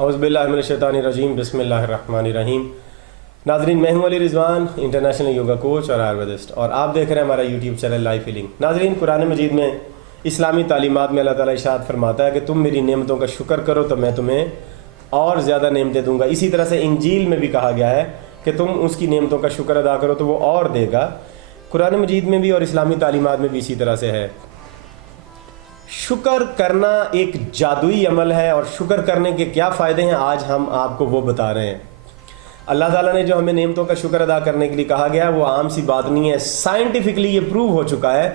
औज़ुबिल्लाहिमिनश्शैतानिर्रजीम बिस्मिल्लाहिर्रहमानिर्रहीम। नाज़रीन, मैं हूं Ali Rizwan, international yoga coach और आयुर्वेदिस्ट, और आप देख रहे हैं हमारा यूट्यूब चैनल लाइफ हीलिंग। नाज़रीन, कुरान मजीद में इस्लामी तालीमात में अल्लाह ताला इरशाद फरमाता है कि तुम मेरी नेमतों का शुक्र करो तो मैं तुम्हें और ज़्यादा नेमतें दूंगा। इसी तरह से इंजील में भी कहा गया है कि तुम उसकी नेमतों का शुक्र अदा करो तो वो और देगा। कुरान मजीद में भी और इस्लामी तालीमात में भी इसी तरह से है। शुक्र करना एक जादुई अमल है, और शुक्र करने के क्या फ़ायदे हैं आज हम आपको वो बता रहे हैं। अल्लाह ताला ने जो हमें नेमतों का शुक्र अदा करने के लिए कहा गया है वो आम सी बात नहीं है। साइंटिफिकली ये प्रूव हो चुका है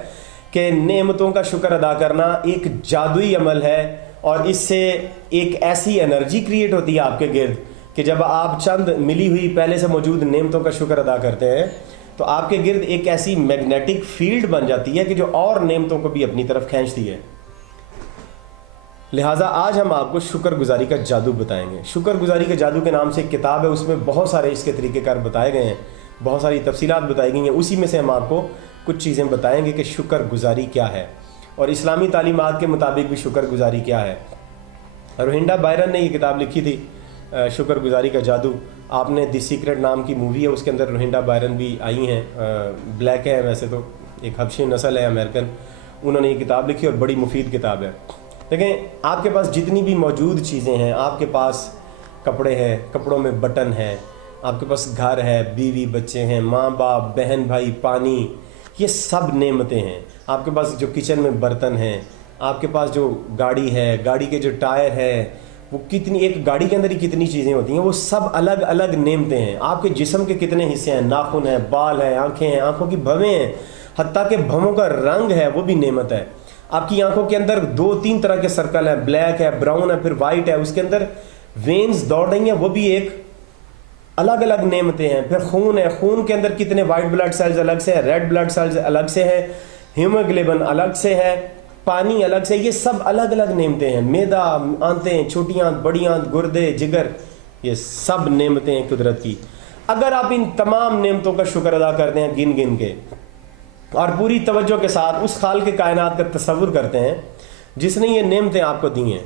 कि नेमतों का शुक्र अदा करना एक जादुई अमल है, और इससे एक ऐसी एनर्जी क्रिएट होती है आपके गिर्द कि जब आप चंद मिली हुई पहले से मौजूद नेमतों का शुक्र अदा करते हैं तो आपके गिर्द एक ऐसी मैग्नेटिक फील्ड बन जाती है कि जो और नेमतों को भी अपनी तरफ खींचती है। लिहाजा आज हम आपको शुक्रगुजारी का जादू बताएंगे। शुक्रगुजारी के जादू के नाम से एक किताब है, उसमें बहुत सारे इसके तरीक़ेकार बताए गए हैं, बहुत सारी तफसीलात बताई गई हैं। उसी में से हम आपको कुछ चीज़ें बताएंगे कि शुक्रगुजारी क्या है और इस्लामी तालीमात के मुताबिक भी शुक्रगुजारी क्या है। रोहिंडा बायरन ने ये किताब लिखी थी, शुक्रगुजारी का जादू। आपने द सीक्रेट नाम की मूवी है, उसके अंदर रोहिंडा बायरन भी आई हैं। ब्लैक है वैसे तो, एक हबशी नस्ल है, अमेरिकन। उन्होंने ये किताब लिखी और बड़ी मुफीद किताब है। देखें, आपके पास जितनी भी मौजूद चीज़ें हैं, आपके पास कपड़े हैं, कपड़ों में बटन है, आपके पास घर है, बीवी बच्चे हैं, माँ बाप, बहन भाई, पानी, ये सब नेमतें हैं। आपके पास जो किचन में बर्तन हैं, आपके पास जो गाड़ी है, गाड़ी के जो टायर है, वो कितनी, एक गाड़ी के अंदर ही कितनी चीज़ें होती हैं, वो सब अलग अलग नेमतें हैं। आपके जिस्म के कितने हिस्से हैं, नाखून है, बाल है, आँखें हैं, आँखों की भवें हैं, हत्ता के भवों का रंग है, वो भी नेमत है। आपकी आंखों के अंदर 2-3 तरह के सर्कल है, ब्लैक है, ब्राउन है, फिर वाइट है, उसके अंदर वेन्स दौड़ रही हैं, वो भी एक अलग अलग नेमतें हैं। फिर खून है, खून के अंदर कितने वाइट ब्लड सेल्स अलग से है, रेड ब्लड सेल्स अलग से है, हीमोग्लोबिन अलग से है, पानी अलग से, ये सब अलग अलग नेमतें हैं। मैदा, आंतें, छोटी आंत, बड़ी आंत, गुर्दे, जिगर, ये सब नेमतें हैं कुदरत की। अगर आप इन तमाम नेमतों का शुक्र अदा करते हैं गिन गिन के और पूरी तवज्जो के साथ उस खाल के कायनात का तसव्वुर करते हैं जिसने ये नेमतें आपको दी हैं,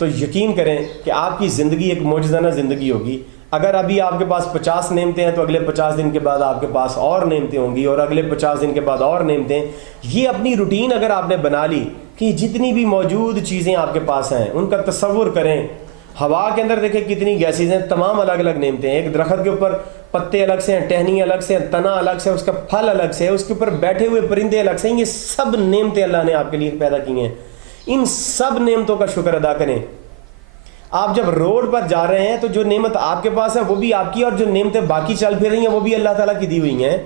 तो यकीन करें कि आपकी ज़िंदगी एक मौजज़ाना ज़िंदगी होगी। अगर अभी आपके पास 50 नेमतें हैं तो अगले 50 दिन के बाद आपके पास और नेमतें होंगी, और अगले 50 दिन के बाद और नेमतें। ये अपनी रूटीन अगर आपने बना ली कि जितनी भी मौजूद चीज़ें आपके पास हैं उनका तसव्वुर करें। हवा के अंदर देखें कितनी गैसेज हैं, तमाम अलग अलग नेमतें हैं। एक दरख्त के ऊपर पत्ते अलग से हैं, टहनी अलग से हैं, तना अलग से है, उसका फल अलग से है, उसके ऊपर बैठे हुए परिंदे अलग से हैं। ये सब नेमतें अल्लाह ने आपके लिए पैदा की हैं। इन सब नेमतों का शुक्र अदा करें। आप जब रोड पर जा रहे हैं तो जो नेमत आपके पास है वो भी आपकी, और जो नेमतें बाकी चल फिर रही हैं वो भी अल्लाह ताला की दी हुई हैं।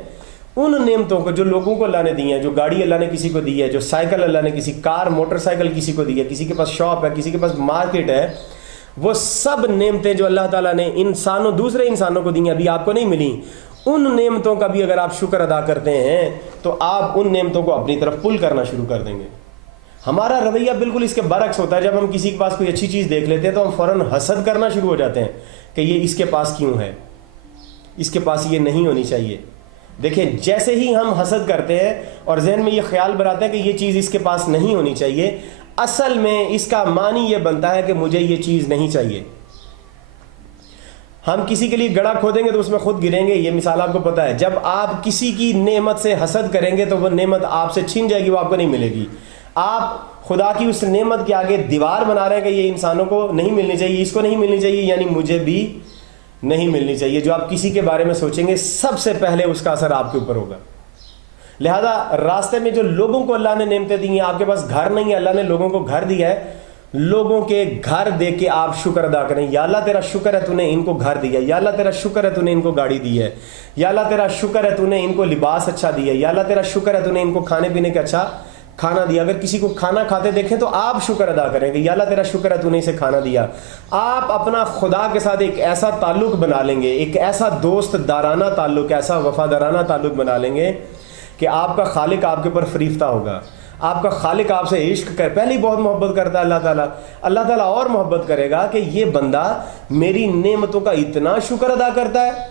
उन नेमतों को जो लोगों को अल्लाह ने दी हैं, जो गाड़ी अल्लाह ने किसी को दी है, जो साइकिल अल्लाह ने किसी, कार मोटरसाइकिल किसी को दी है, किसी के पास शॉप है, किसी के पास मार्केट है, वो सब नेमतें जो अल्लाह ताला ने इंसानों, दूसरे इंसानों को दी हैं, अभी आपको नहीं मिली, उन नेमतों का भी अगर आप शुक्र अदा करते हैं तो आप उन नेमतों को अपनी तरफ पुल करना शुरू कर देंगे। हमारा रवैया बिल्कुल इसके बरक्स होता है। जब हम किसी के पास कोई अच्छी चीज़ देख लेते हैं तो हम फ़ौरन हसद करना शुरू हो जाते हैं कि ये इसके पास क्यों है, इसके पास ये नहीं होनी चाहिए। देखिए, जैसे ही हम हसद करते हैं और जहन में ये ख्याल बनाते हैं कि ये चीज़ इसके पास नहीं होनी चाहिए, असल में इसका मानी ये बनता है कि मुझे ये चीज़ नहीं चाहिए। हम किसी के लिए गड़ा खोदेंगे तो उसमें खुद गिरेंगे, ये मिसाल आपको पता है। जब आप किसी की नेमत से हसद करेंगे तो वो नेमत आपसे छीन जाएगी, वो आपको नहीं मिलेगी। आप खुदा की उस नेमत के आगे दीवार बना रहे हैं कि ये इंसानों को नहीं मिलनी चाहिए, इसको नहीं मिलनी चाहिए, यानी मुझे भी नहीं मिलनी चाहिए। जो आप किसी के बारे में सोचेंगे सबसे पहले उसका असर आपके ऊपर होगा। लिहाजा रास्ते में जो लोगों को अल्लाह ने नेमतें दी हैं, आपके पास घर नहीं है, अल्लाह ने लोगों को घर दिया है, लोगों के घर दे के आप शुक्र अदा करें। या अल्लाह तेरा शुक्र है तूने इनको घर दिया, या अल्लाह तेरा शुक्र है तूने इनको गाड़ी दी है, या अल्लाह तेरा शुक्र है तूने इनको लिबास अच्छा दिया, या अल्लाह तेरा शुक्र है तूने इनको खाने पीने का अच्छा खाना दिया। अगर किसी को खाना खाते देखें तो आप शुक्र अदा करेंगे, या अल्लाह तेरा शुक्र है तूने इसे खाना दिया। आप अपना खुदा के साथ एक ऐसा ताल्लुक बना लेंगे, एक ऐसा दोस्त दाराना ताल्लुक, ऐसा वफादाराना ताल्लुक बना लेंगे कि आपका खालिक आपके ऊपर फरीफ्ता होगा। आपका खालिक आपसे इश्क कर, पहले ही बहुत मोहब्बत करता है अल्लाह ताला और मोहब्बत करेगा कि ये बंदा मेरी नेमतों का इतना शुक्र अदा करता है।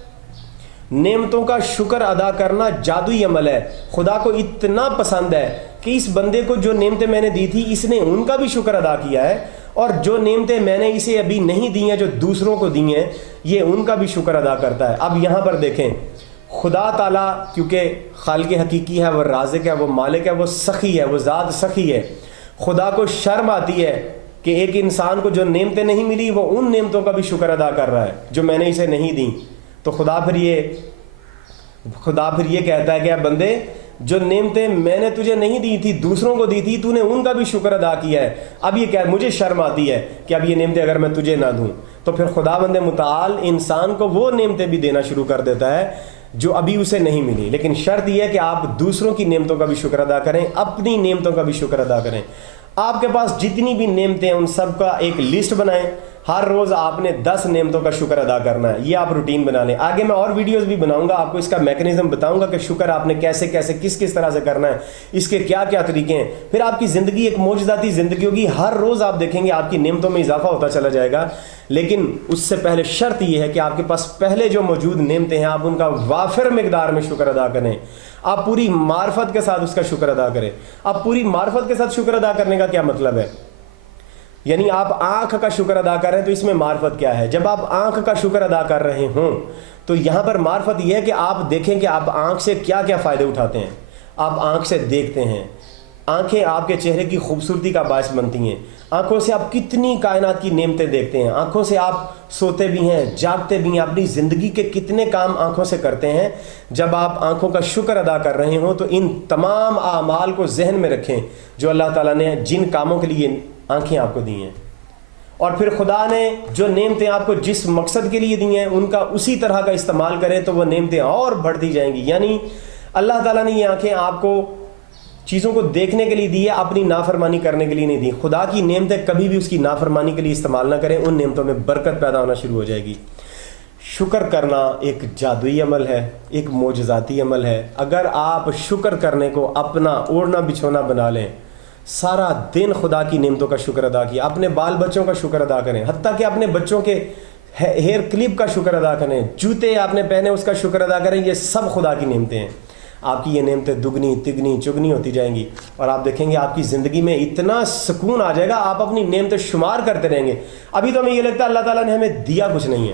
नेमतों का शुक्र अदा करना जादुई अमल है। खुदा को इतना पसंद है कि इस बंदे को जो नेमतें मैंने दी थी इसने उनका भी शुक्र अदा किया है, اور جو نعمتیں میں نے اسے ابھی نہیں دی ہیں جو دوسروں کو دی ہیں یہ ان کا بھی شکر ادا کرتا ہے۔ اب یہاں پر دیکھیں خدا تعالیٰ کیونکہ خالق حقیقی ہے، وہ رازق ہے، وہ مالک ہے، وہ سخی ہے، وہ ذات سخی ہے، خدا کو شرم آتی ہے کہ ایک انسان کو جو نعمتیں نہیں ملی وہ ان نعمتوں کا بھی شکر ادا کر رہا ہے جو میں نے اسے نہیں دیں۔ تو خدا پھر یہ کہتا ہے کہ اے بندے جو نعمتیں میں نے تجھے نہیں دی تھی دوسروں کو دی تھی، تو نے ان کا بھی شکر ادا کیا ہے۔ اب یہ کیا، مجھے شرم آتی ہے کہ اب یہ نعمتیں اگر میں تجھے نہ دوں، تو پھر خدا بند متعال انسان کو وہ نعمتیں بھی دینا شروع کر دیتا ہے جو ابھی اسے نہیں ملی۔ لیکن شرط یہ ہے کہ آپ دوسروں کی نعمتوں کا بھی شکر ادا کریں، اپنی نعمتوں کا بھی شکر ادا کریں۔ آپ کے پاس جتنی بھی نعمتیں ہیں ان سب کا ایک لسٹ بنائیں، ہر روز آپ نے 10 نعمتوں کا شکر ادا کرنا ہے، یہ آپ روٹین بنا لیں۔ آگے میں اور ویڈیوز بھی بناؤں گا، آپ کو اس کا میکنزم بتاؤں گا کہ شکر آپ نے کیسے کس طرح سے کرنا ہے، اس کے کیا کیا طریقے ہیں۔ پھر آپ کی زندگی ایک معجزاتی زندگی ہوگی، ہر روز آپ دیکھیں گے آپ کی نعمتوں میں اضافہ ہوتا چلا جائے گا۔ لیکن اس سے پہلے شرط یہ ہے کہ آپ کے پاس پہلے جو موجود نعمتیں ہیں آپ ان کا وافر مقدار میں شکر ادا کریں، آپ پوری معرفت کے ساتھ اس کا شکر ادا کریں۔ اب پوری معرفت کے ساتھ شکر ادا کرنے کا کیا مطلب ہے؟ یعنی آپ آنکھ کا شکر ادا کر رہے ہیں تو اس میں معرفت کیا ہے؟ جب آپ آنکھ کا شکر ادا کر رہے ہوں تو یہاں پر معرفت یہ ہے کہ آپ دیکھیں کہ آپ آنکھ سے کیا کیا فائدے اٹھاتے ہیں۔ آپ آنکھ سے دیکھتے ہیں، آنکھیں آپ کے چہرے کی خوبصورتی کا باعث بنتی ہیں، آنکھوں سے آپ کتنی کائنات کی نعمتیں دیکھتے ہیں، آنکھوں سے آپ سوتے بھی ہیں، جاگتے بھی ہیں، اپنی زندگی کے کتنے کام آنکھوں سے کرتے ہیں۔ جب آپ آنکھوں کا شکر ادا کر رہے ہوں تو ان تمام اعمال کو ذہن میں رکھیں جو اللہ تعالیٰ نے جن کاموں کے لیے آنکھیں آپ کو دی ہیں، اور پھر خدا نے جو نعمتیں آپ کو جس مقصد کے لیے دی ہیں ان کا اسی طرح کا استعمال کریں تو وہ نعمتیں اور بڑھتی جائیں گی۔ یعنی اللہ تعالیٰ نے یہ آنکھیں آپ کو چیزوں کو دیکھنے کے لیے دی ہے، اپنی نافرمانی کرنے کے لیے نہیں دی۔ خدا کی نعمتیں کبھی بھی اس کی نافرمانی کے لیے استعمال نہ کریں، ان نعمتوں میں برکت پیدا ہونا شروع ہو جائے گی۔ شکر کرنا ایک جادوئی عمل ہے، ایک معجزاتی عمل ہے۔ اگر آپ شکر کرنے کو اپنا اوڑھنا بچھونا بنا لیں، سارا دن خدا کی نعمتوں کا شکر ادا کیا، اپنے بال بچوں کا شکر ادا کریں، حتیٰ کہ اپنے بچوں کے ہیئر کلپ کا شکر ادا کریں، جوتے آپ نے پہنے اس کا شکر ادا کریں، یہ سب خدا کی نعمتیں ہیں۔ آپ کی یہ نعمتیں دگنی تگنی چگنی ہوتی جائیں گی اور آپ دیکھیں گے آپ کی زندگی میں اتنا سکون آ جائے گا، آپ اپنی نعمتیں شمار کرتے رہیں گے۔ ابھی تو ہمیں یہ لگتا ہے اللہ تعالیٰ نے ہمیں دیا کچھ نہیں ہے،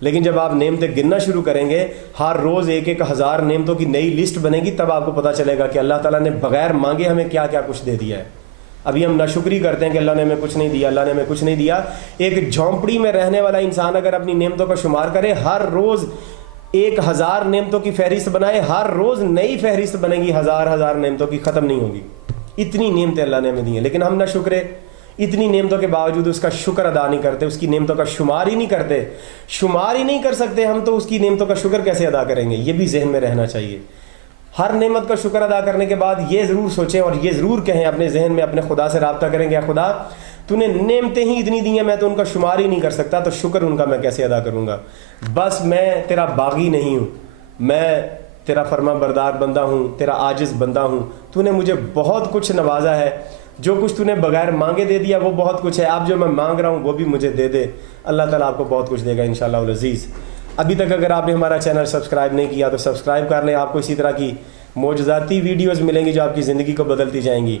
لیکن جب آپ نعمتیں گننا شروع کریں گے، ہر روز 1,000 نعمتوں کی نئی لسٹ بنے گی، تب آپ کو پتہ چلے گا کہ اللہ تعالیٰ نے بغیر مانگے ہمیں کیا کیا کچھ دے دیا ہے۔ ابھی ہم ناشکری کرتے ہیں کہ اللہ نے ہمیں کچھ نہیں دیا، اللہ نے ہمیں کچھ نہیں دیا۔ ایک جھونپڑی میں رہنے والا انسان اگر اپنی نعمتوں کا شمار کرے، ہر روز 1,000 نعمتوں کی فہرست بنائے، ہر روز نئی فہرست بنے گی، ہزار نعمتوں کی، ختم نہیں ہوگی۔ اتنی نعمتیں اللہ نے ہمیں دی ہیں، لیکن ہم نہ شکرے، اتنی نعمتوں کے باوجود اس کا شکر ادا نہیں کرتے، اس کی نعمتوں کا شمار ہی نہیں کرتے، شمار ہی نہیں کر سکتے ہم، تو اس کی نعمتوں کا شکر کیسے ادا کریں گے؟ یہ بھی ذہن میں رہنا چاہیے۔ ہر نعمت کا شکر ادا کرنے کے بعد یہ ضرور سوچیں اور یہ ضرور کہیں اپنے ذہن میں، اپنے خدا سے رابطہ کریں گے، خدا تو نے نعمتیں ہی اتنی دی ہیں، میں تو ان کا شمار ہی نہیں کر سکتا، تو شکر ان کا میں کیسے ادا کروں گا؟ بس میں تیرا باغی نہیں ہوں، میں تیرا فرما بردار بندہ ہوں، تیرا عاجز بندہ ہوں، تو نے مجھے بہت کچھ نوازا ہے، جو کچھ تو نے بغیر مانگے دے دیا وہ بہت کچھ ہے، اب جو میں مانگ رہا ہوں وہ بھی مجھے دے دے۔ اللہ تعالیٰ آپ کو بہت کچھ دے گا انشاءاللہ العزیز۔ ابھی تک اگر آپ نے ہمارا چینل سبسکرائب نہیں کیا تو سبسکرائب کر لیں، آپ کو اسی طرح کی معجزاتی ویڈیوز ملیں گی جو آپ کی زندگی کو بدلتی جائیں گی،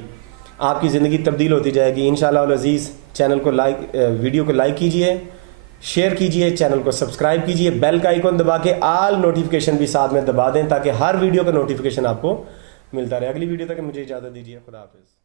آپ کی زندگی تبدیل ہوتی جائے گی انشاءاللہ العزیز۔ چینل کو ویڈیو کو لائک کیجئے، شیئر کیجئے، چینل کو سبسکرائب کیجئے، بیل کا آئیکن دبا کے آل نوٹیفیکیشن بھی ساتھ میں دبا دیں تاکہ ہر ویڈیو کا نوٹیفیکیشن آپ کو ملتا رہے۔ اگلی ویڈیو تک مجھے اجازت دیجیے، خدا حافظ۔